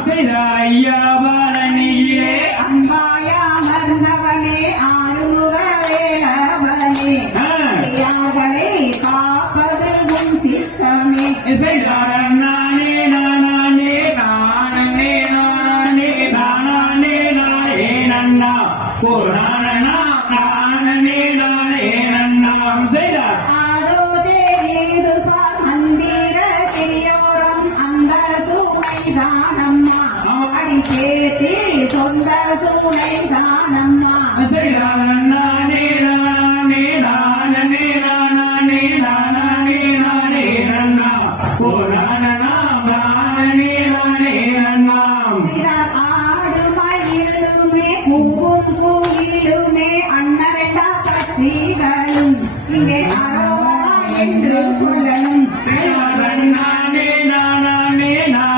ஐயா பழனியிலே அன்பாய அமர்ந்தவனே ஆறுமுக வேளவனே ஐயாக்களை காப்பது உன் சித்தமே நானே நானே நானே நானே நானே நானே நன்னா நானே நானே நன்னா செய்தார் கேட்டி சொந்த சூளை தானம்மா நானே நானே நானே நானே நானே நானே நன்னா நானே நானே நன்னா ஆடு மயிலுமே பூவும் குயிலுமே அன்னரட்ட கட்சிகளும் இங்கே